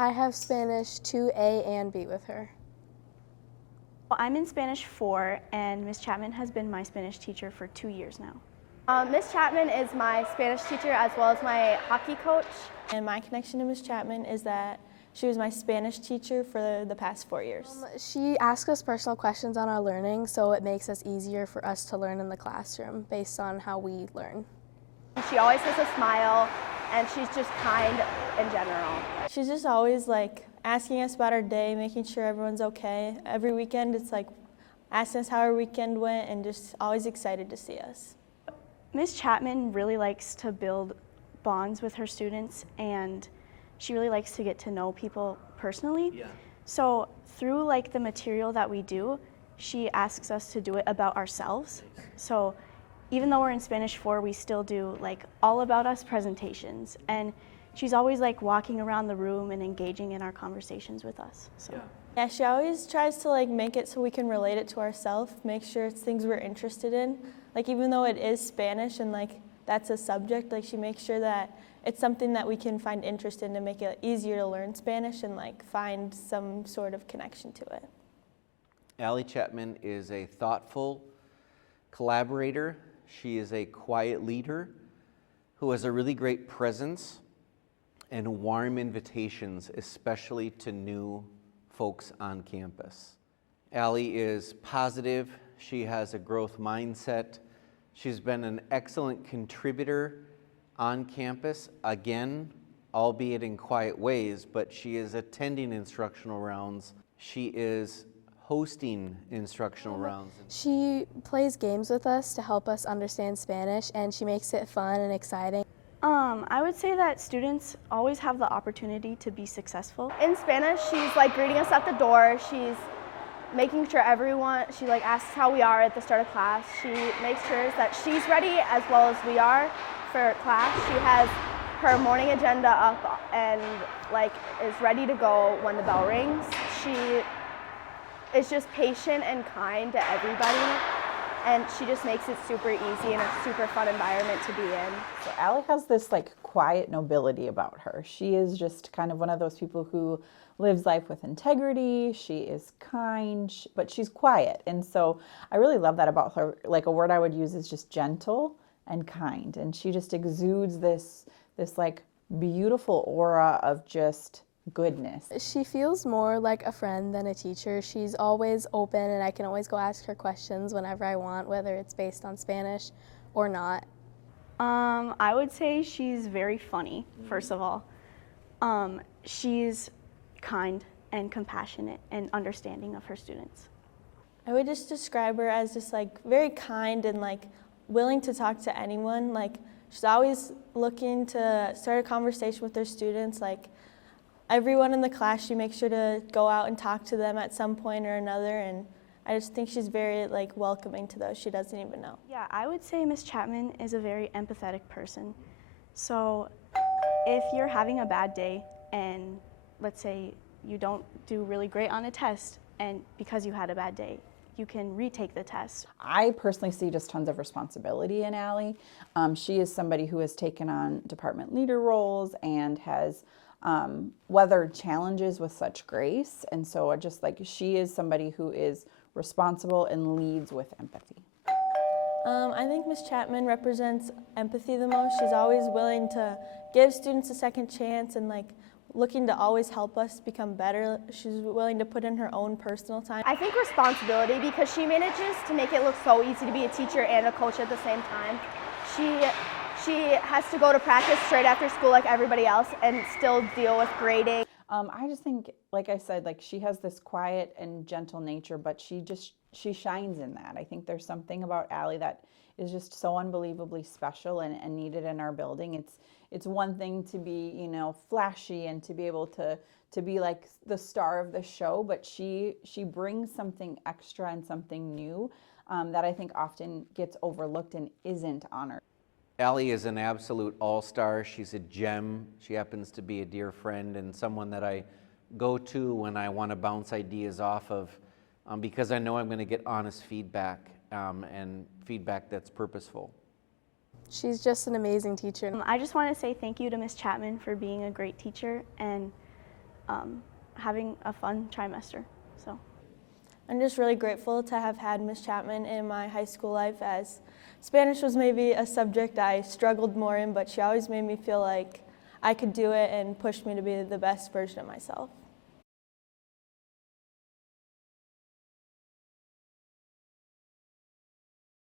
I have Spanish 2A and B with her. Well, I'm in Spanish 4, and Miss Chapman has been my Spanish teacher for 2 years now. Miss Chapman is my Spanish teacher as well as my hockey coach. And my connection to Miss Chapman is that she was my Spanish teacher for the past 4 years. She asks us personal questions on our learning, so it makes it easier for us to learn in the classroom based on how we learn. She always has a smile, and she's just kind in general. She's just always like asking us about our day, making sure everyone's okay. Every weekend it's like asking us how our weekend went and just always excited to see us. Miss Chapman really likes to build bonds with her students, and she really likes to get to know people personally. Yeah. So through like the material that we do, she asks us to do it about ourselves. So even though we're in Spanish 4, we still do like all about us presentations, and she's always like walking around the room and engaging in our conversations with us. So. Yeah, she always tries to like make it so we can relate it to ourselves, make sure it's things we're interested in. Like even though it is Spanish and like that's a subject, like she makes sure that it's something that we can find interest in to make it easier to learn Spanish and like find some sort of connection to it. Ali Chapman is a thoughtful collaborator. She is a quiet leader who has a really great presence and warm invitations, especially to new folks on campus. Ali is positive. She has a growth mindset. She's been an excellent contributor on campus, again, albeit in quiet ways, but she is attending instructional rounds. She is hosting instructional rounds. She plays games with us to help us understand Spanish, and she makes it fun and exciting. I would say that students always have the opportunity to be successful. In Spanish, she's like greeting us at the door. She's making sure she like asks how we are at the start of class. She makes sure that she's ready as well as we are for class. She has her morning agenda up and like is ready to go when the bell rings. She is just patient and kind to everybody, and she just makes it super easy and a super fun environment to be in. So Ali has this like quiet nobility about her. She is just kind of one of those people who lives life with integrity. She is kind, but she's quiet. And so I really love that about her. Like a word I would use is just gentle and kind. And she just exudes this like beautiful aura of just goodness. She feels more like a friend than a teacher. She's always open, and I can always go ask her questions whenever I want, whether it's based on Spanish or not. I would say she's very funny, first of all. She's kind and compassionate and understanding of her students. I would just describe her as just like very kind and like willing to talk to anyone. Like she's always looking to start a conversation with her students. Like everyone in the class, she makes sure to go out and talk to them at some point or another, and I just think she's very like welcoming to those she doesn't even know. Yeah, I would say Miss Chapman is a very empathetic person. So if you're having a bad day and let's say you don't do really great on a test, and because you had a bad day, you can retake the test. I personally see just tons of responsibility in Ali. She is somebody who has taken on department leader roles and has weathered challenges with such grace. And so just like she is somebody who is responsible and leads with empathy. I think Ms. Chapman represents empathy the most. She's always willing to give students a second chance and like looking to always help us become better. She's willing to put in her own personal time. I think responsibility, because she manages to make it look so easy to be a teacher and a coach at the same time. She has to go to practice straight after school like everybody else and still deal with grading. I just think, like I said, like she has this quiet and gentle nature, but she shines in that. I think there's something about Ali that is just so unbelievably special and needed in our building. It's one thing to be, you know, flashy and to be able to be like the star of the show, but she brings something extra and something new that I think often gets overlooked and isn't honored. Ali is an absolute all-star. She's a gem. She happens to be a dear friend and someone that I go to when I want to bounce ideas off of because I know I'm going to get honest feedback and feedback that's purposeful. She's just an amazing teacher. I just want to say thank you to Miss Chapman for being a great teacher, and having a fun trimester. So I'm just really grateful to have had Miss Chapman in my high school life, as Spanish was maybe a subject I struggled more in, but she always made me feel like I could do it and pushed me to be the best version of myself.